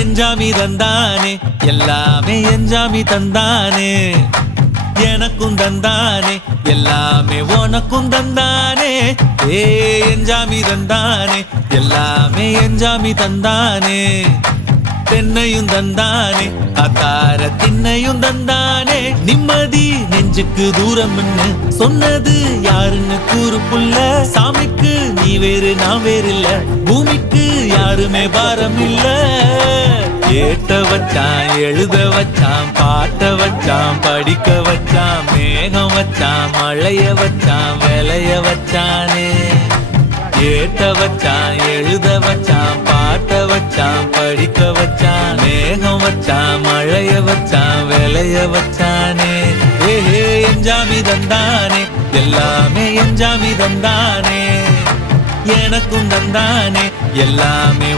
எஞ்சாமி தந்தானே எல்லாமே எஞ்சாமி தந்தானே எனக்கும் தந்தானே எல்லாமே உனக்கும் தந்தானே ஏ எஞ்சாமி தந்தானே எல்லாமே எஞ்சாமி தந்தானே தென்னையும் தந்தானே காத்தார திண்ணையும் தந்தானே நிம்மதி நெஞ்சுக்கு தூரம்னு சொன்னது யாருன்னு கூறு புள்ள சாமிக்கு நீ வேறு நான் வேறு இல்ல பூமிக்கு யாருமே பாரம் இல்ல ஏட்ட வச்சான் எழுத வச்சான் பாட்ட வச்சான் படிக்க வச்சான் மேகம் வச்சான் மழைய வச்சான் விளைய வச்சானே ஏட்ட வச்சான் எழுத வச்சான் பாட்ட வச்சான் படிக்க வச்சான் மேகம் வச்சான் மழைய வச்சான் விளைய வச்சானே ஏஹே எஞ்சாமி தந்தானே எல்லாமே எஞ்சாமி தந்தானே எனக்கும் தந்தானே எல்லாமே